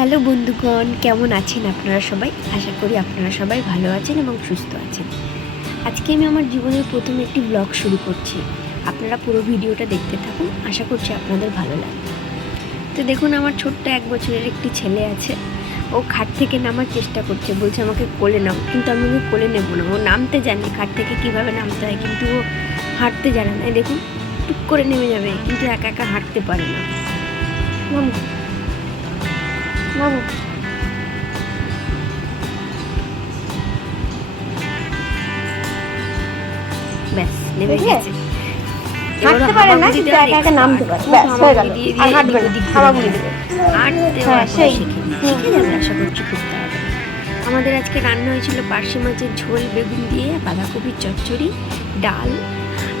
Hello বন্ধুগণ, কেমন আছেন আপনারা সবাই? আশা করি আপনারা সবাই ভালো আছেন এবং সুস্থ আছেন। আজকে আমি আমার জীবনের প্রথম একটি ব্লগ শুরু করছি। আপনারা পুরো ভিডিওটা দেখতে থাকুন, আশা করছি আপনাদের ভালো লাগবে। তো দেখুন, আমার ছোট্ট 1 বছরের একটি ছেলে আছে। ও খাট থেকে নামার চেষ্টা করছে, বলছে আমাকে কোলে নাও, কিন্তু আমি ওকে কোলে নেবো না। ও নামতে জানে খাট থেকে কীভাবে নামতে হয়, কিন্তু ও হাঁটতে জানে না। দেখুন, টুক করে নেমে যাবে, কিন্তু একা একা হাঁটতে পারে না। মামু মামু ব্যাস নেমে গেছে। হাঁটতে পারে না, কিন্তু একা একা নামতে পারে। ব্যাস হয়ে গেল, আর হাঁটবে না, হামাগুড়ি দিবে। শিখে যাবে আশা করছি খুব তাড়াতাড়ি। আমাদের আজকে রান্না হয়েছিল পার্শে মাছের ঝোল, বেগুন দিয়ে, বাঁধাকপির চচ্চড়ি, ডাল।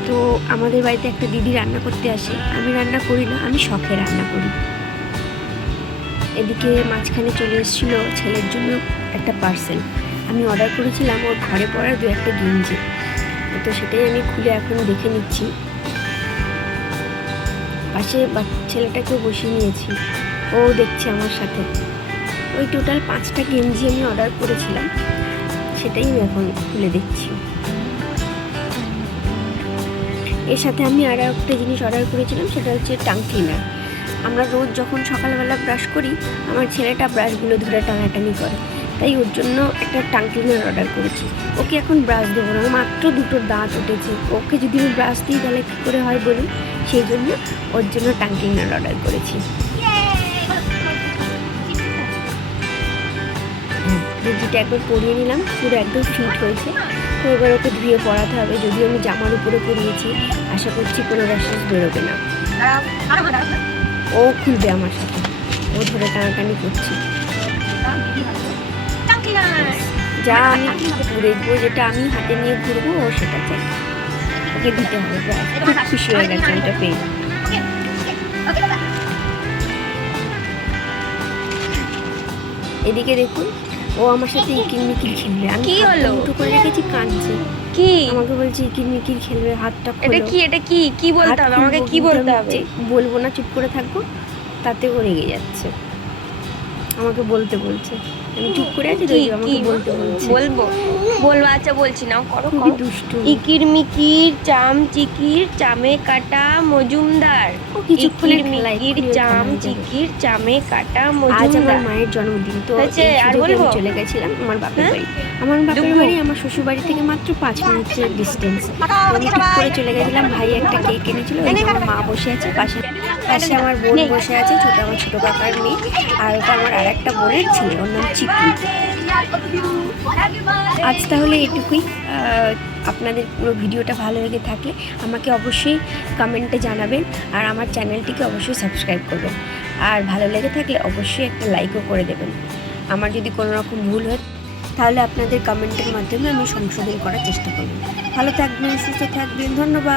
তো আমাদের বাড়িতে একটা দিদি রান্না করতে আসে। আমি রান্না করি না, আমি শখে রান্না করি। এদিকে মাঝখানে চলে এসেছিল ছেলের জন্য একটা পার্সেল। আমি অর্ডার করেছিলাম ওর ঘরে পড়ার 2-1টা গেঞ্জি। তো সেটাই আমি খুলে এখন দেখে নিচ্ছি। পাশে ছেলেটাকেও বসিয়ে নিয়েছি, ও দেখছে আমার সাথে। ওই টোটাল 5টা গেঞ্জি আমি অর্ডার করেছিলাম, সেটাই আমি এখন খুলে দেখছি। এর সাথে আমি আরও একটা জিনিস অর্ডার করেছিলাম, সেটা হচ্ছে টাং ক্লিনার। আমরা রোজ যখন সকালবেলা ব্রাশ করি, আমার ছেলেটা ব্রাশগুলো ধরে টানাটানি করে, তাই ওর জন্য একটা টাং ক্লিনার অর্ডার করেছি। ওকে এখন ব্রাশ দেবো না, মাত্র 2টো দাঁত উঠেছে। ওকে যদি আমি ব্রাশ দিই তাহলে কী করে হয় বলুন? সেই জন্য ওর জন্য টাং ক্লিনার অর্ডার করেছি। গেঞ্জিটা একবার পরিয়ে নিলাম, পুরো একদম ফিট হয়েছে। তো এবার ওকে ধুয়ে পরাতে হবে। যদিও আমি জামার উপরে পরিয়েছি, আশা করছি কোনো র্যাশেস বেরোবে না। ও খুলবে আমার সাথে, ও ধরে টানাটানি করছে। যা আমি দেখবো, যেটা আমি হাতে নিয়ে ঘুরবো, ও সেটা চাই, ওকে দিতে হবে। খুব খুশি হয়ে গেছে এটা পেয়ে। এদিকে দেখুন, ও আমার সাথে ইকির মিকির খেলবে। আমি মুঠো করে রেখেছি, কাঁদছে। কি আমাকে বলছে ইকির মিকির খেলবে, হাতটা খোলো। এটা কি বলতে হবে আমাকে? কি বলতে হবে? বলবো না, চুপ করে থাকবো। তাতে ও রেগে যাচ্ছে, আমাকে বলতে বলছে। আমি চুপ করে আছি, আমাকে বলতে বলছে। বলবো আচ্ছা বলছি না, করো খুবই দুষ্টু। ইকির মিকির চাম চিকির চামে কাটা মজুমদার। ও কিছুক্ষণ মিকির চাম চিকির চামে কাটা আজ মজুমদার। আমার মায়ের জন্মদিন, তো আর বলবো চলে গেছিলাম আমার বাপের বাড়ি। আমার বাপের বাড়ি আমার শ্বশুর বাড়ি থেকে মাত্র 5 মিনিটের ডিস্টেন্স। আমি ঠিক করে চলে গেছিলাম। ভাই একটা কেক এনেছিল, ওই আমার মা বসে আছে পাশে আমার বোন বসে আছে, আমার ছোট কাকার মেয়ে। আর ওটা আমার আর একটা বোনের ছেলে, ওর নাম চিকু। আজ তাহলে এটুকুই। আপনাদের পুরো ভিডিওটা ভালো লেগে থাকলে আমাকে অবশ্যই কমেন্টে জানাবেন, আর আমার চ্যানেলটিকে অবশ্যই সাবস্ক্রাইব করবেন। আর ভালো লেগে থাকলে অবশ্যই একটা লাইকও করে দেবেন। আমার যদি কোনো রকম ভুল হয় তাহলে আপনাদের কমেন্টের মাধ্যমে আমি সংশোধন করার চেষ্টা করব। ভালো থাকবেন, সুস্থ থাকবেন, ধন্যবাদ।